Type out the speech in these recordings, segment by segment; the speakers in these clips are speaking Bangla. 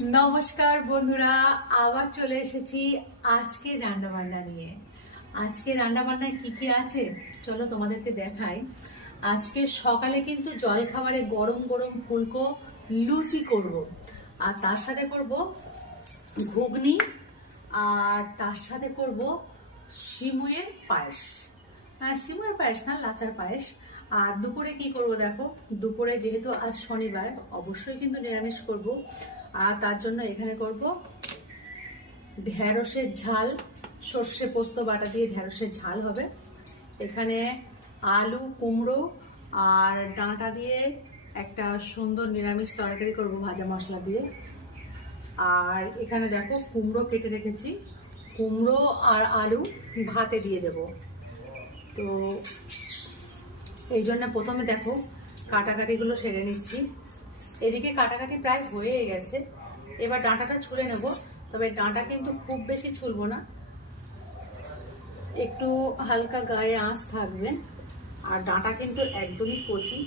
নমস্কার বন্ধুরা, আবার চলে এসেছি আজকে রান্নাবান্না নিয়ে। আজকে রান্নাবান্নায় কি কি আছে চলো তোমাদেরকে দেখাই। আজকে সকালে কিন্তু জলখাবারে গরম গরম ফুলকো লুচি করব, আর তার সাথে করব ঘুগনি, আর তার সাথে করব সিমুয়ের পায়েস। সিমুয়ের পায়েস না, লাচার পায়েস। আর দুপুরে কি করব দেখো, দুপুরে যেহেতু আজ শনিবার অবশ্যই কিন্তু নিরামিষ করব। আর তার জন্য এখানে করব ঢেঁড়সের ঝাল, সর্ষে পোস্ত বাটা দিয়ে ঢেঁড়সের ঝাল হবে। এখানে আলু কুমড়ো আর ডাঁটা দিয়ে একটা সুন্দর নিরামিষ তরকারি করব ভাজা মশলা দিয়ে। আর এখানে দেখো কুমড়ো কেটে রেখেছি, কুমড়ো আর আলু ভাতে দিয়ে দেব। তো এই জন্য প্রথমে দেখো কাটাকাটিগুলো সেরে নিচ্ছি। এদিকে কাটাকাটি প্রায় হয়ে গেছে, এবার ডাঁটাটা ছুলে নেব। তবে ডাঁটা কিন্তু খুব বেশি ছুলবো না, একটু হালকা গায়ে আঁশ থাকবে। আর ডাঁটা কিন্তু একদমই কচি।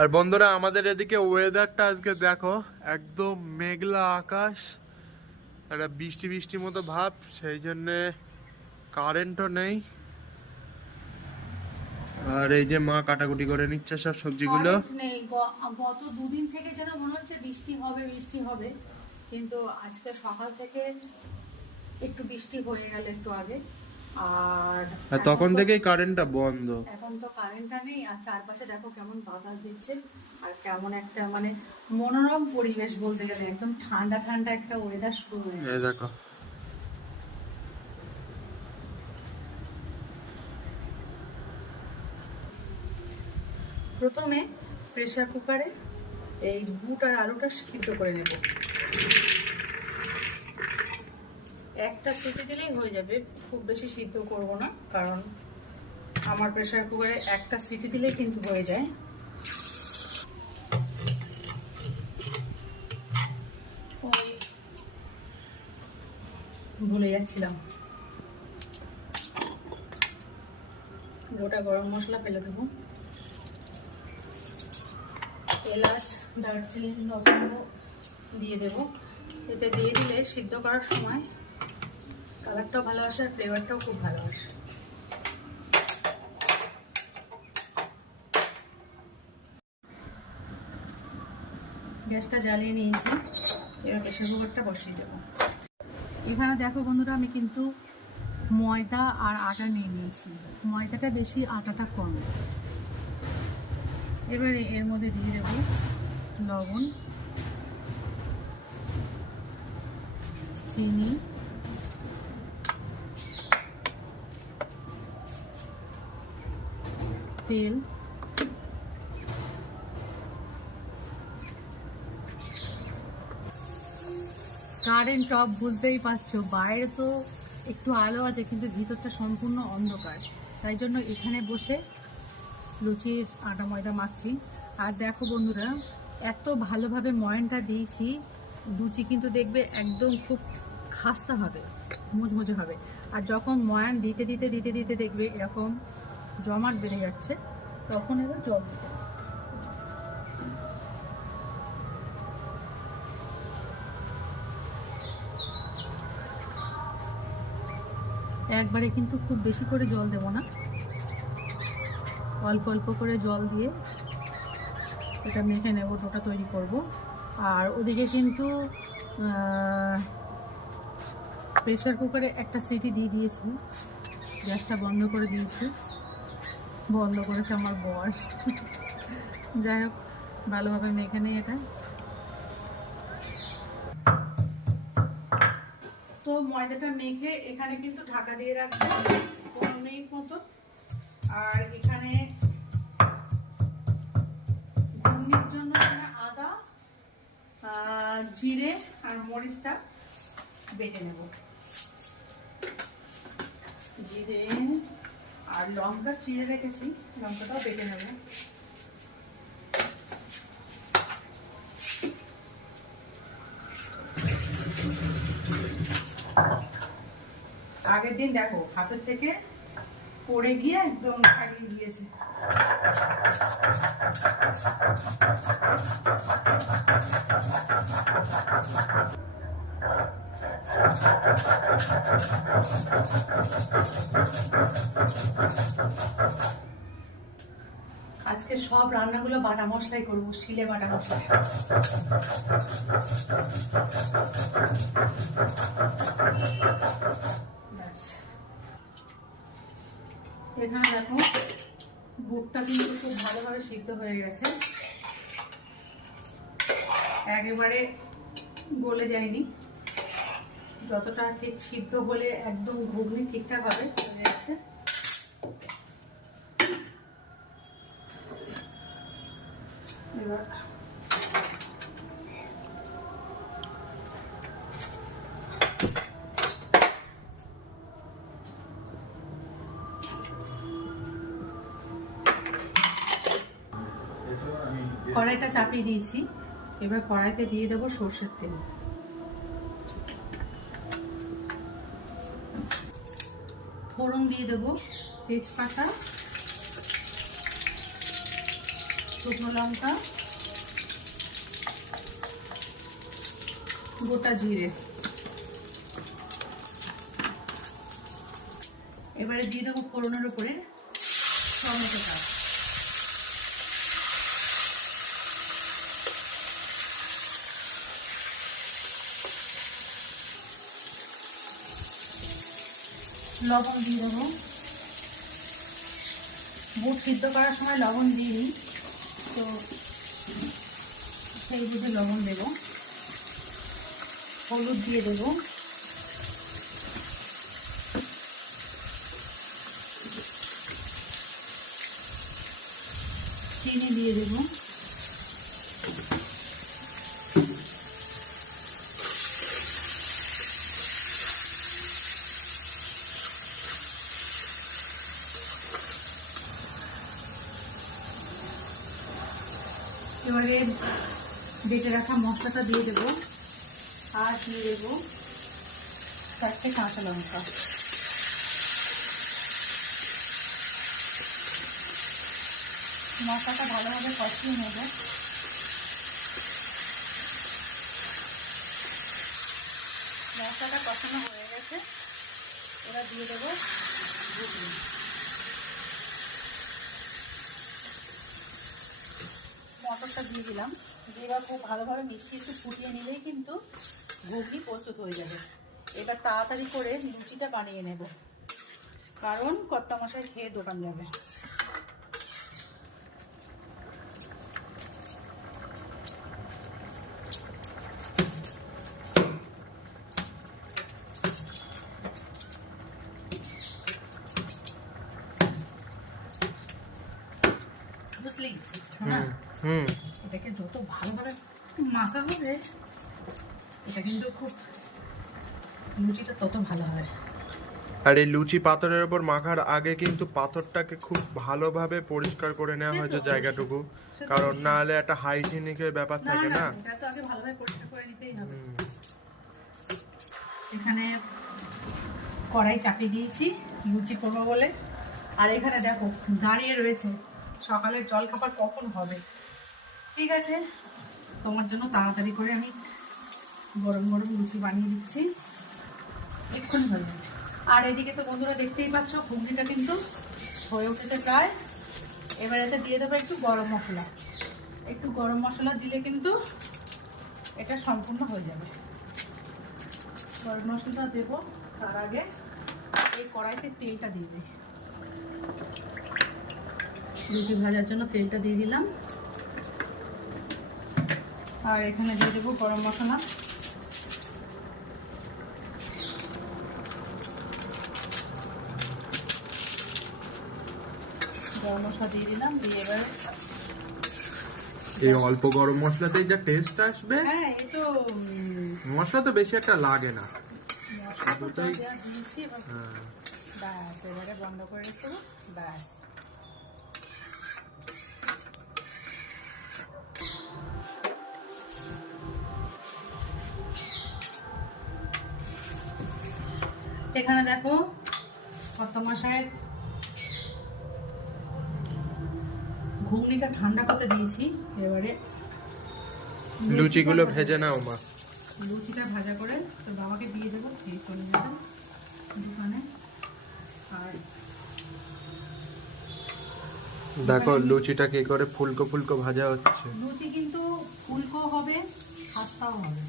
আর বন্ধুরা, আমাদের এদিকে ওয়েদারটা আজকে দেখো, একদম মেঘলা আকাশ, একটা বৃষ্টি বৃষ্টি মতো ভাব, সেই জন্যে কারেন্টও নেই। আর এই যে মা কাটাকুটি করে নিচ্ছে সব সবজিগুলো। নেই, গত দুদিন থেকে যেন মনে হচ্ছে বৃষ্টি হবে বৃষ্টি হবে, কিন্তু আজকে সকাল থেকে একটু বৃষ্টি হয়ে গেল একটু আগে। আর তখন থেকেই কারেন্টটা বন্ধ। এখন তো কারেন্টটা নেই। আর চারপাশে দেখো কেমন বাতাস দিচ্ছে, আর কেমন একটা মানে মনোরম পরিবেশ বলতে গেলে, একদম ঠান্ডা ঠান্ডা একটা ওয়েদার শুরু হয়ে গেছে। দেখো প্রথমে প্রেসার কুকারে এই বুট আর আলুটা সিদ্ধ করে নেব। একটা সিটি দিলেই হয়ে যাবে, খুব বেশি সিদ্ধ করব না, কারণ আমার প্রেসার কুকারে একটা সিটি দিলেই কিন্তু হয়ে যায়। ভুলে যাচ্ছিলাম, গোটা গরম মশলা ফেলে দেবো, এলাচ দারচিনি লবঙ্গ দিয়ে দেবো। এতে দিয়ে দিলে সিদ্ধ করার সময় কালারটাও ভালো আসে আর ফ্লেভারটাও খুব ভালো আসে। গ্যাসটা জ্বালিয়ে নিয়েছি, এবার প্রেসার কুকারটা বসিয়ে দেবো। এখানে দেখো বন্ধুরা, আমি কিন্তু ময়দা আর আটা নিয়ে নিয়েছি, ময়দাটা বেশি আটাটা কম। এবারে এর মধ্যে দিয়ে দেবো লবণ, চিনি, তেল, কারেন্ট অফ, বুঝতেই পারছো বাইরে তো একটু আলো আছে কিন্তু ভিতরটা সম্পূর্ণ অন্ধকার। তাই জন্য এখানে বসে লুচির আটা ময়দা মাখছি। আর দেখো বন্ধুরা, এত ভালোভাবে ময়ানটা দিয়েছি, লুচি কিন্তু দেখবে একদম খুব খাস্তা হবে, মুচমুচে হবে। আর যখন ময়ান দিতে দিতে দিতে দিতে দেখবে এরকম জমাট বেড়ে যাচ্ছে, তখন এবার জল দিতে হবে। একবারে কিন্তু খুব বেশি করে জল দেব না, অল্প অল্প করে জল দিয়ে এটা মেখে নেব, ডোটা তৈরি করব। আর ওদিকে কিন্তু প্রেসার কুকারে একটা সিটি দিয়ে দিয়েছি, গ্যাসটা বন্ধ করে দিয়েছি, বন্ধ করেছে আমার বর। যাই হোক, ভালোভাবে মেখে নিই এটা। তো ময়দাটা মেখে এখানে কিন্তু ঢাকা দিয়ে রাখবো 15 মিনিট মতো। আর এখানে ঘুগনির জন্য এখানে আদা, জিরে আর মরিচটা বেটে নেব। জিরে আর লঙ্কা চিড়ে রেখেছি, লঙ্কাটাও বেটে নেব। আগের দিন দেখো হাতের থেকে পড়ে গিয়ে একদম ছাড়িয়ে দিয়েছে। সব রান্নাগুলো বাটা মশলাই করবো, শিলে বাটা মশলা। ব্যাস। এখানে দেখো বুটটা কিন্তু খুব ভালোভাবে সিদ্ধ হয়ে গেছে, একেবারে গলে যায়নি, যতটা ঠিক সিদ্ধ হলে একদম ঘুগনি ঠিকঠাক হবে হয়ে যাচ্ছে। এবার কড়াইটা চাপিয়ে দিয়েছি, এবার কড়াইতে দিয়ে দেবো সর্ষের তেল। ফোড়ন দিয়ে দেবো তেজপাতা, শুকনো লঙ্কা, গোটা জিরে। এবারে দিয়ে দেবো ফোড়নের উপরে টমেটোটা। লবণ দিয়ে দেবো, বুট সিদ্ধ করার সময় লবণ দিই, তো সেই বুঝে লবণ দেব। হলুদ দিয়ে দেবো, চিনি দিয়ে দেবো, এবারে বেটে রাখা মশলাটা দিয়ে দেবো, আর দিয়ে দেবো 4টে কাঁচা লঙ্কা। মশলাটা ভালোভাবে কষিয়ে নেব। মশলাটা কষানো হয়ে গেছে, এবার দিয়ে দেবো ঘুগনি। মটরটা দিয়ে দিলাম, দিয়ে খুব ভালোভাবে মিশিয়ে একটু ফুটিয়ে নিলেই কিন্তু ঘুগনি প্রস্তুত হয়ে যাবে। এবার তাড়াতাড়ি করে লুচিটা বানিয়ে নেব, কারণ কর্তা মশাই খেয়ে দোকান যাবে। বুঝলি না, এটাকে যত ভালোভাবে মাখা হবে, এটা কিন্তু খুব লুচিটা তত ভালো হয়। আর এই লুচি পাথরের উপর মাখার আগে কিন্তু পাথরটাকে খুব ভালোভাবে পরিষ্কার করে নেওয়া হয় যে জায়গাটুকু, কারণ না হলে একটা হাইজিনিকের ব্যাপার থাকে না। এটা তো আগে ভালোভাবে পরিষ্কার করে নিতেই হবে। এখানে কড়াই চাপিয়ে দিয়েছি লুচি করবো বলে, আর এখানে দেখো দাঁড়িয়ে রয়েছে সকালের জল খাবার কখন হবে। ঠিক আছে, তোমার জন্য তাড়াতাড়ি করে আমি গরম গরম লুচি বানিয়ে দিচ্ছি, এক্ষুনি হয়ে যাবে। আর এদিকে তো বন্ধুরা দেখতেই পাচ্ছ ঘুগনিটা কিন্তু হয়ে উঠেছে প্রায়। এবার এতে দিয়ে দেবো একটু গরম মশলা। একটু গরম মশলা দিলে কিন্তু এটা সম্পূর্ণ হয়ে যাবে। গরম মশলাটা দেবো, তার আগে এই কড়াইতে তেলটা দিয়ে দিই। লুচি ভাজার জন্য তেলটা দিয়ে দিলাম, আর এখানে দিয়ে দেবো গরম মশলা। গরম মশলা দিয়ে দিলাম, দিয়ে এবারে এই অল্প গরম মশলাতেই যা টেস্ট আসবে। হ্যাঁ, এই তো মশলা তো বেশি একটা লাগে না, মশলা তো যা দিয়েছি, এবার ব্যাস এবারে বন্ধ করে রেখে দেবো, ব্যাস। এখানে দেখো কত মশাইয়ের ঘুগনিটা ঠান্ডা করতে দিয়েছি, এবারে লুচিগুলো ভেজে নাও মা। লুচিটা ভাজা করে তোর বাবাকে দিয়ে দেবো, খেয়ে চলে যাবে দোকানে। আর দেখো লুচিটা কি করে ফুলকো ফুলকো ভাজা হচ্ছে। লুচি কিন্তু ফুলকো হবে, খাস্তাও হবে।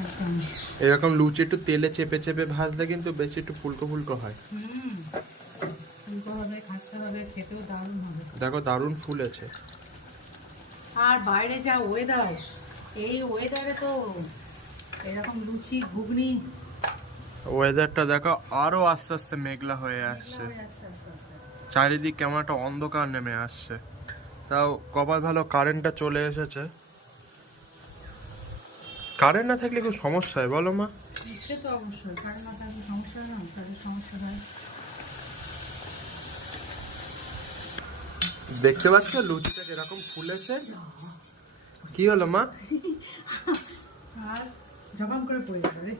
একদম এরকম লুচি একটু তেলে চেপে চেপে ভাজলে কিন্তু বেশি একটু ফুলকো ফুলকো হয়। ফুলকো হবে, খাস্তা হবে, খেতেও দারুণ হবে। দেখো দারুণ ফুলেছে। আর বাইরে যা ওয়েদার, এই ওয়েদারে তো এরকম লুচি ঘুগনি ওয়েদারটা দেখো আরো আস্তে আস্তে মেঘলা হয়ে আসছে, চারিদিক কেমন একটা অন্ধকার নেমে আসছে। তাও কপাল ভালো কারেন্টটা চলে এসেছে। কারেন্ট না থাকলে খুব সমস্যা হয় বলো মা? সে তো অবশ্যই, কারেন্ট না থাকলে সমস্যা হয় না, তাদের সমস্যা হয়। দেখতে পাচ্ছ লুচিটা কিরকম ফুলেছে? কি হলো মা? আর জবান করে পড়ে যাবে রে,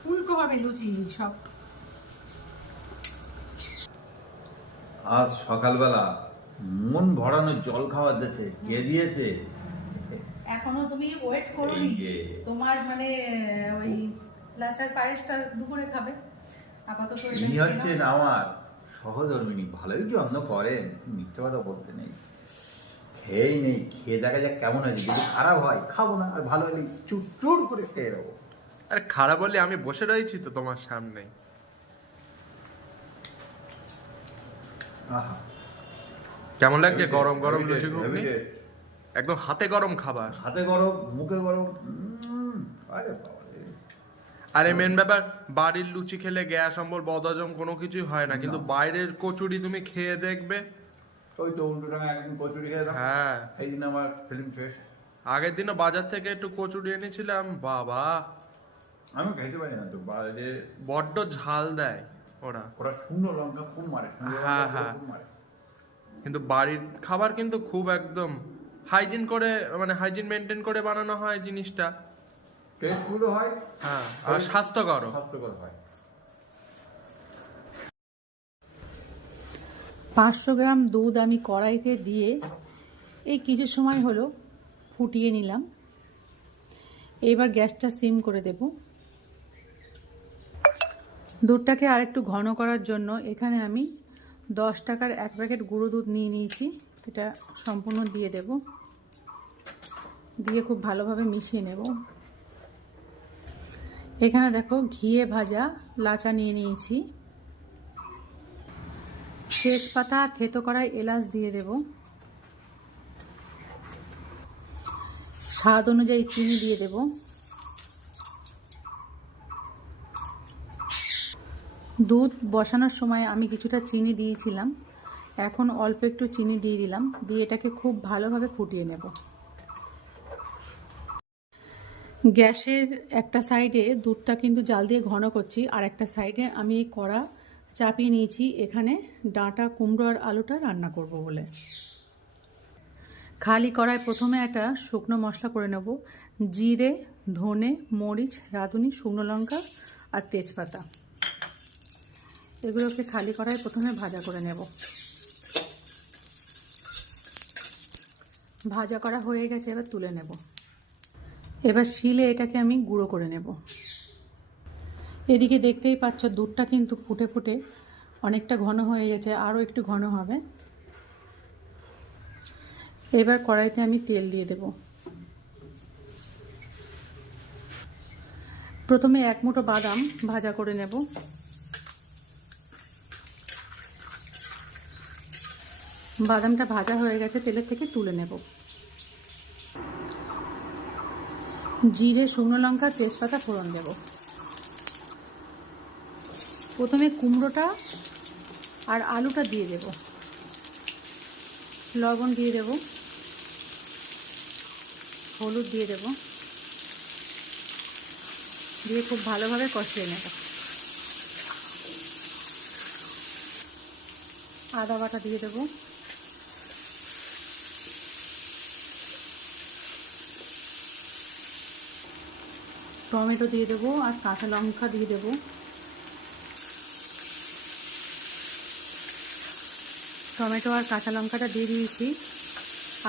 ফুলকো হবে লুচি সব। আজ সকালবেলা মন ভরানো জল খাওয়ার দিয়েছে, কে দিয়েছে? এখনো তুমি ওয়েট করো, এই যে। তোমার মানে ওই লাচার পায়েসটা দুপুরে খাবে আপাতত। ইনি হচ্ছেন আমার সহধর্মিনী, ভালোই যত্ন করেন, মিথ্যে কথা বলতে নেই। খেয়েই নেই, খেয়ে দেখা যাক কেমন হয়েছে। যদি খারাপ হয় খাবো না, আর ভালো হলে চুর চুর করে খেয়ে নেবো। আরে খারাপ বললে আমি বসে রয়েছি তো তোমার সামনে। আহা, কেমন লাগছে গরম গরম লুচি ঘুগনি? Heavy taste. একদম হাতে গরম খাবার। হাতে গরম, মুখে গরম। আরে বাবা রে। আরে মেন ব্যাপার, বাড়ির লুচি খেলে গ্যাস অম্বল বদহজম কোনো কিছুই হয় না, কিন্তু বাইরের কচুরি তুমি খেয়ে দেখবে। ওই তো উল্টোডাঙা একদিন কচুরি খেয়ে হ্যাঁ, এই দিন আমার ফিল্ম শেষ। আগের দিনও বাজার থেকে একটু কচুরি এনেছিলাম, বাবা আমি খেতে পারি না তো বাইরে। বড্ড ঝাল দেয় ওরা। ওরা শুকনো লঙ্কা খুব মারে, শুকনো হ্যাঁ, লঙ্কা হ্যাঁ। খুব মারে। কিন্তু বাড়ির খাবার কিন্তু খুব একদম হাইজিন করে, মানে হাইজিন মেনটেন করে বানানো হয় জিনিসটা। টেস্টগুলো হয়, হ্যাঁ, আর স্বাস্থ্যকর। স্বাস্থ্যকর হয়। 500 গ্রাম দুধ আমি কড়াইতে দিয়ে এই কিছু সময় হলো ফুটিয়ে নিলাম। এবার গ্যাসটা সিম করে দেব। দুধটাকে আরেকটু ঘন করার জন্য এখানে আমি 10 টাকার 1 প্যাকেট গুঁড়ো দুধ নিয়ে নিয়েছি, এটা সম্পূর্ণ দিয়ে দেব। দিয়ে খুব ভালোভাবে মিশিয়ে নেব। এখানে দেখো ঘিয়ে ভাজা লাচা নিয়ে নিয়েছি, তেজপাতা, থেতো করা এলাচ দিয়ে দেব, স্বাদ অনুযায়ী চিনি দিয়ে দেব। দুধ বসানোর সময় আমি কিছুটা চিনি দিয়েছিলাম, এখন অল্প একটু চিনি দিয়ে দিলাম, দিয়ে এটাকে খুব ভালোভাবে ফুটিয়ে নেব। গ্যাসের একটা সাইডে দুধটা কিন্তু জাল দিয়ে ঘন করছি, আর একটা সাইডে আমি এই কড়া চাপিয়ে নিয়েছি, এখানে ডাঁটা, কুমড়ো আর আলুটা রান্না করব বলে। খালি কড়াই প্রথমে একটা শুকনো মশলা করে নেব, জিরে, ধনে, মরিচ, রাঁধুনি, শুকনো লঙ্কা আর তেজপাতা। এগুলোকে খালি কড়াই প্রথমে ভাজা করে নেব। ভাজা করা হয়ে গেছে, এবার তুলে নেব। এবার শিলে এটাকে আমি গুঁড়ো করে নেব। এদিকে দেখতেই পাচ্ছ দুধটা কিন্তু ফুটে ফুটে অনেকটা ঘন হয়ে গেছে, আরও একটু ঘন হবে। এবার কড়াইতে আমি তেল দিয়ে দেব। প্রথমে 1 মুঠো বাদাম ভাজা করে নেব। বাদামটা ভাজা হয়ে গেছে, তেলের থেকে তুলে নেব। জিরে, শুকনো লঙ্কা, তেজপাতা ফোড়ন দেব। প্রথমে কুমড়োটা আর আলুটা দিয়ে দেব, লবণ দিয়ে দেব, হলুদ দিয়ে দেব, দিয়ে খুব ভালোভাবে কষিয়ে নেব। আদা বাটা দিয়ে দেব, টমেটো দিয়ে দেবো আর কাঁচা লঙ্কা দিয়ে দেবো। টমেটো আর কাঁচা লঙ্কাটা দিয়ে দিয়েছি,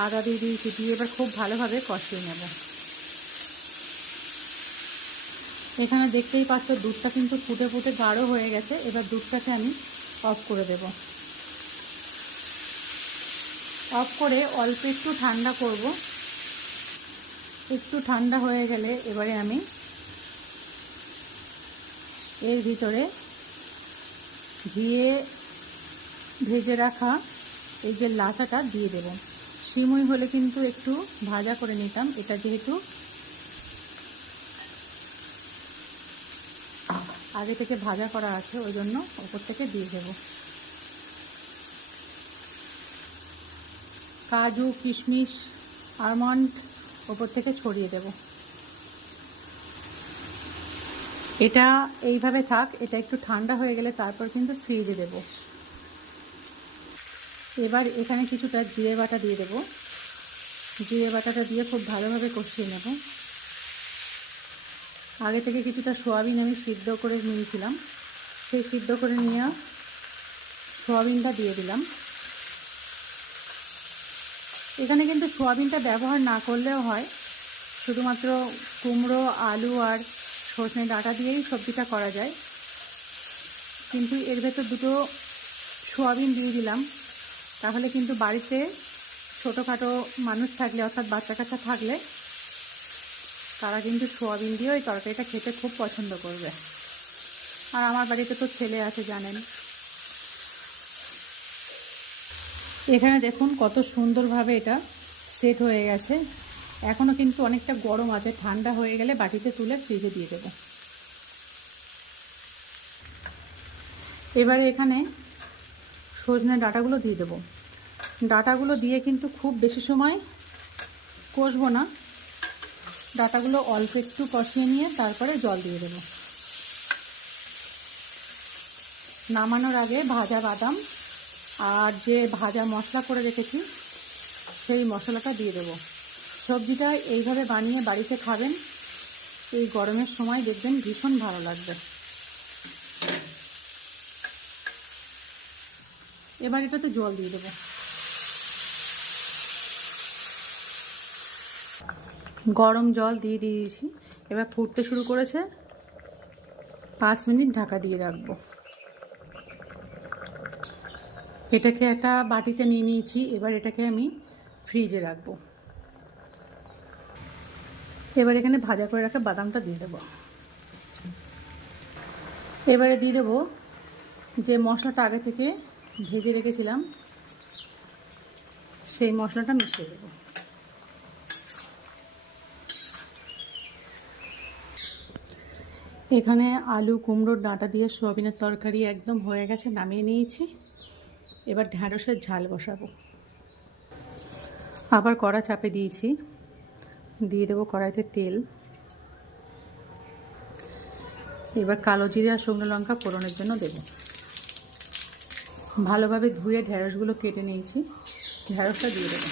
আদা দিয়ে দিয়েছি, দিয়ে এবার খুব ভালোভাবে কষিয়ে নেব। এখানে দেখতেই পাচ্ছ দুধটা কিন্তু ফুটে ফুটে গাঢ় হয়ে গেছে। এবার দুধটাকে আমি অফ করে দেব। অফ করে অল্প একটু ঠান্ডা করব। একটু ঠান্ডা হয়ে গেলে এবারে আমি এর ভিতরে ঘিয়ে ভেজে রাখা এই যে লাচাটা দিয়ে দেব। সিমুই হলে কিন্তু একটু ভাজা করে নিতাম, এটা যেহেতু আগে থেকে ভাজা করা আছে ওই জন্য ওপর থেকে দিয়ে দেব। কাজু, কিশমিশ, আমন্ড ওপর থেকে ছড়িয়ে দেব। এটা এইভাবে থাক, এটা একটু ঠান্ডা হয়ে গেলে তারপর কিন্তু ফ্রিজে দেব। এবার এখানে কিছুটা জিরে বাটা দিয়ে দেব। জিরে বাটাটা দিয়ে খুব ভালোভাবে কষিয়ে নেব। আগে থেকে কিছুটা সোয়াবিন আমি সিদ্ধ করে নিয়েছিলাম, সেই সিদ্ধ করে নিয়ে সোয়াবিনটা দিয়ে দিলাম। এখানে কিন্তু সোয়াবিনটা ব্যবহার না করলেও হয়, শুধুমাত্র কুমড়ো, আলু আর সজনে ডাঁটা দিয়েই সবজিটা করা যায়, কিন্তু এর ভেতর দুটো সোয়াবিন দিয়ে দিলাম। তাহলে কিন্তু বাড়িতে ছোটোখাটো মানুষ থাকলে অর্থাৎ বাচ্চা কাচ্চা থাকলে তারা কিন্তু সোয়াবিন দিয়ে ওই তরকারিটা খেতে খুব পছন্দ করবে। আর আমার বাড়িতে তো ছেলে আছে জানেন। এখানে দেখুন কত সুন্দরভাবে এটা সেট হয়ে গেছে। এখনও কিন্তু অনেকটা গরম আছে, ঠান্ডা হয়ে গেলে বাটিতে তুলে ফ্রিজে দিয়ে দেব। এবারে এখানে সজনে ডাঁটাগুলো দিয়ে দেব। ডাঁটাগুলো দিয়ে কিন্তু খুব বেশি সময় কষবো না, ডাঁটাগুলো অল্প একটু কষিয়ে নিয়ে তারপরে জল দিয়ে দেব। নামানোর আগে ভাজা বাদাম আর যে ভাজা মশলা করে রেখেছি সেই মশলাটা দিয়ে দেব। সবজিটা এইভাবে বানিয়ে বাড়িতে খাবেন, এই গরমের সময় দেখবেন ভীষণ ভালো লাগবে। এবার এটাতে জল দিয়ে দেব। গরম জল দিয়ে দিয়েছি, এবার ফুটতে শুরু করেছে। 5 মিনিট ঢাকা দিয়ে রাখবো। এটাকে একটা বাটিতে নিয়ে নিয়েছি, এবার এটাকে আমি ফ্রিজে রাখবো। এবার এখানে ভাজা করে রাখা বাদামটা দিয়ে দেবো। এবারে দিয়ে দেবো যে মশলাটা আগে থেকে ভেজে রেখেছিলাম সেই মশলাটা মিশিয়ে দেবো। এখানে আলু, কুমড়োর ডাঁটা দিয়ে সোয়াবিনের তরকারি একদম হয়ে গেছে, নামিয়ে নিয়েছি। এবার ঢ্যাঁড়সের ঝাল বসাবো। আবার কড়া চাপে দিয়েছি, দিয়ে দেবো কড়াইতে তেল। এবার কালো জিরে আর শুকনো লঙ্কা ফোড়নের জন্য দেবো। ভালোভাবে ধুয়ে ঢ্যাঁড়সগুলো কেটে নিয়েছি, ঢ্যাঁড়সটা দিয়ে দেবো।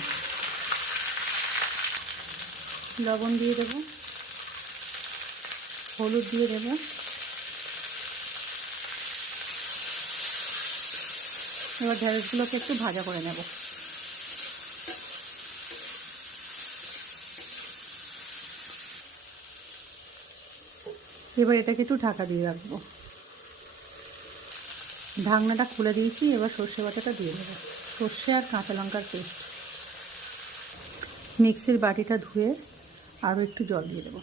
লবণ দিয়ে দেবো, হলুদ দিয়ে দেবো, এবার ঢ্যাঁড়সগুলোকে একটু ভাজা করে নেব। এবার এটাকে একটু ঢাকা দিয়ে রাখবো। ঢাকনাটা খুলে দিয়েছি, এবার সর্ষে বাটাটা দিয়ে দেবো। সর্ষে আর কাঁচা লঙ্কার পেস্ট। মিক্সির বাটিটা ধুয়ে আরও একটু জল দিয়ে দেবো।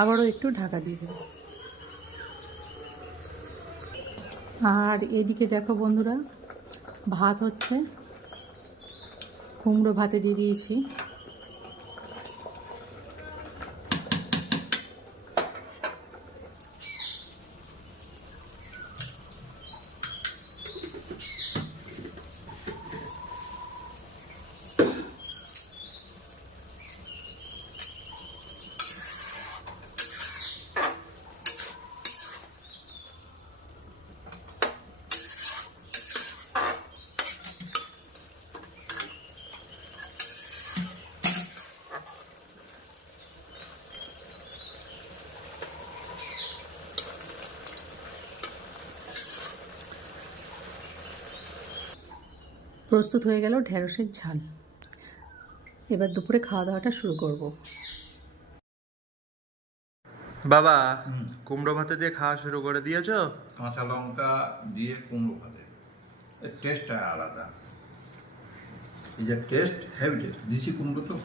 আবারও একটু ঢাকা দিয়ে দেবো। আর এদিকে দেখো বন্ধুরা, ভাত হচ্ছে। কুমড়ো ভাতে দিয়ে দিয়েছি। প্রস্তুত হয়ে গেল ঢেঁড়সের ঝাল। এবার দুপুরে খাওয়া দাওয়াটা শুরু করব। বাবা কুমড়ো ভাতে দিয়ে খাওয়া শুরু করে দিয়েছো? কাঁচা লঙ্কা দিয়ে কুমড়ো ভাতে এর টেস্টটা আলাদা। এই যে টেস্ট হেভি টেস্ট, দিছি কুমড়ো তো।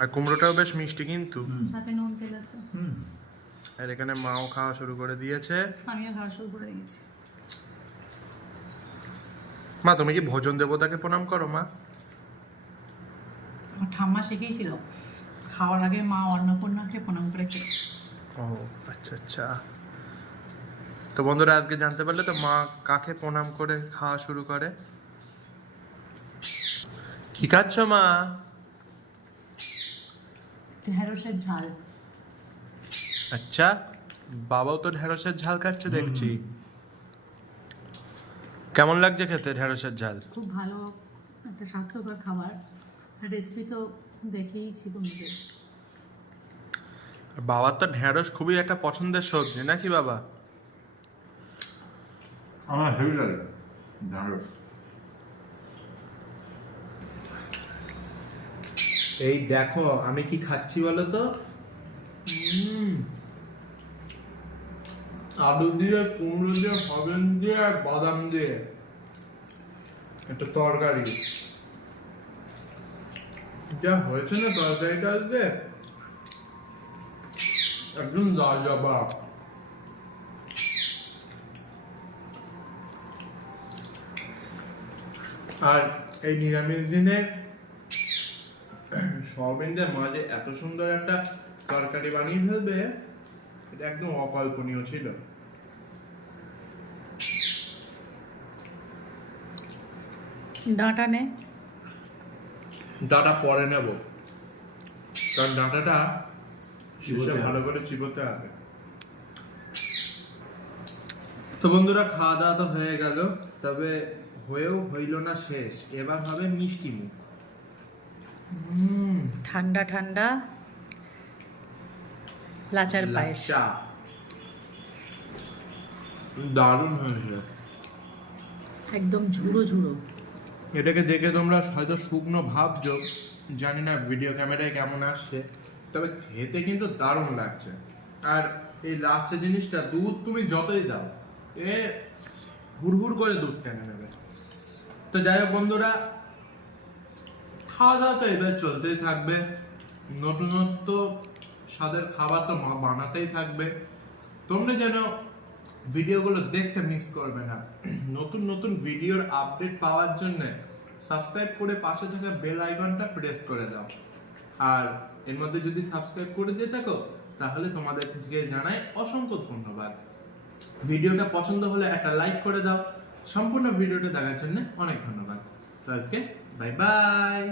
আর কুমড়োটাও বেশ মিষ্টি কিন্তু। সাথে নুন তেল আছে। আর এখানে মাও খাওয়া শুরু করে দিয়েছে। আমিও খাওয়া শুরু করে দিয়েছি। মা তুমি কি ভোজন দেবতাকে প্রণাম করো মা? আমার ঠাম্মা শিখিয়েছিল খাওয়ার আগে মা অন্নপূর্ণাকে প্রণাম করে খেয়ে। ও আচ্ছা আচ্ছা। তো বন্ধুরা আজকে জানতে পারলে তো মা কাকে প্রণাম করে খাওয়া শুরু করে। কি খাচ্ছ মা? ঢেঁড়সের ঝাল। আচ্ছা, বাবাও তো ঢেঁড়সের ঝাল খাচ্ছে দেখছি। কেমন লাগছে খেতে ঢেঁড়সের ঝাল? খুব ভালো একটা স্বাস্থ্যকর খাবার। রেসিপি তো দেখেইছি তোমাদের। বাবার তো ঢেঁড়স খুবই একটা পছন্দের সবজি নাকি বাবা? আমার হেভি লাগে ঢেঁড়স। এই দেখো আমি কি খাচ্ছি বলো তো। আলু দিয়ে, কুমড়ো দিয়ে, সয়াবিন দিয়ে, আর বাদাম দিয়ে একটা তরকারি। যা হয়েছে না তরকারিটা আজকে একদম লাজবাব। আর এই নিরামিষ দিনে সয়াবিন দিয়ে মাঝে এত সুন্দর একটা তরকারি বানিয়ে ফেলবে, এটা একদম অকল্পনীয় ছিল। ডাঁটা নে। ডাঁটা পরে নেব, কারণ ডাঁটাটা চিবোতে হবে। ভালো করে চিবোতে হবে। তো বন্ধুরা খাওয়া দাওয়া তো হয়ে গেল, তবে হয়েও হইল না শেষ, এবার হবে মিষ্টি মুখ। ঠান্ডা ঠান্ডা লাচার পায়েস। লাচ্চা। দারুণ হয়েছে। একদম ঝুড়ো ঝুড়ো। এটাকে দেখে তোমরা হয়তো শুকনো ভাবছো, জানি না ভিডিও ক্যামেরায় কেমন আসছে, তবে খেতে কিন্তু দারুণ লাগছে। আর এই লাচ্চা জিনিসটা দুধ তুমি যতই দাও এ হুড়হুড় করে দুধ টেনে নেবে। তো যাই হোক বন্ধুরা, খাওয়া দাওয়া তো এবার চলতেই থাকবে, নতুনত্ব স্বাদের খাবার তো মা বানাতেই থাকবে। তোমরা যেন ভিডিওগুলো দেখতে মিস করবে না। নতুন নতুন ভিডিওর আপডেট পাওয়ার জন্য সাবস্ক্রাইব করে পাশে থাকা বেল আইকনটা প্রেস করে দাও। আর এর মধ্যে যদি সাবস্ক্রাইব করে দিয়ে থাকো তাহলে তোমাদেরকে জানাই অসংখ্য ধন্যবাদ। ভিডিওটা পছন্দ হলে একটা লাইক করে দাও। সম্পূর্ণ ভিডিওটা দেখার জন্য অনেক ধন্যবাদ। তো আজকে বাই বাই।